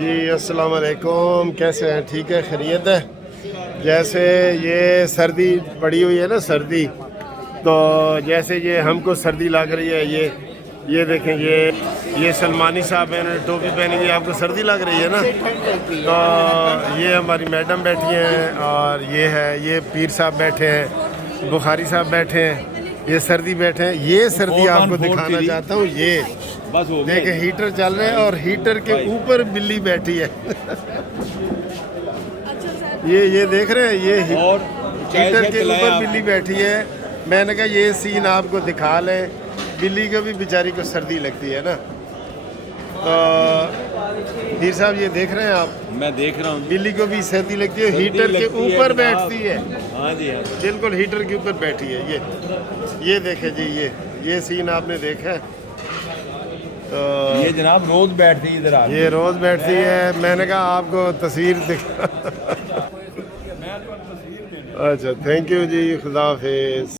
जी अस्सलाम वालेकुम, कैसे हैं? ठीक है, खैरियत है। जैसे ये सर्दी पड़ी हुई है ना, सर्दी, तो जैसे ये हमको सर्दी लग रही है, ये देखें, ये सलमानी साहब हैं, उन्होंने टोपी पहनी हुई है, आपको सर्दी लग रही है ना। तो ये हमारी मैडम बैठी हैं, और ये पीर साहब बैठे हैं, बुखारी साहब बैठे हैं, ये सर्दी बैठे हैं। ये सर्दी आपको दिखाना चाहता हूँ। ये देखें, हीटर चल रहे हैं और हीटर के ऊपर बिल्ली बैठी है। ये देख रहे हैं, ये हीटर के ऊपर बिल्ली बैठी है। मैंने कहा ये सीन आपको दिखा लें, बिल्ली को भी बेचारी को सर्दी लगती है ना। तो धीर साहब ये देख रहे हैं आप? मैं देख रहा हूँ, बिल्ली को भी सर्दी लगती है, हीटर के ऊपर बैठती है। हाँ जी, हाँ जी। बिल्कुल हीटर के ऊपर बैठी है। ये देखें जी, ये सीन आपने देखा है। तो ये जनाब रोज बैठती है इधर, ये रोज बैठती है। मैंने कहा आपको तस्वीर दिखा। अच्छा, थैंक यू जी, खुदा हाफिज।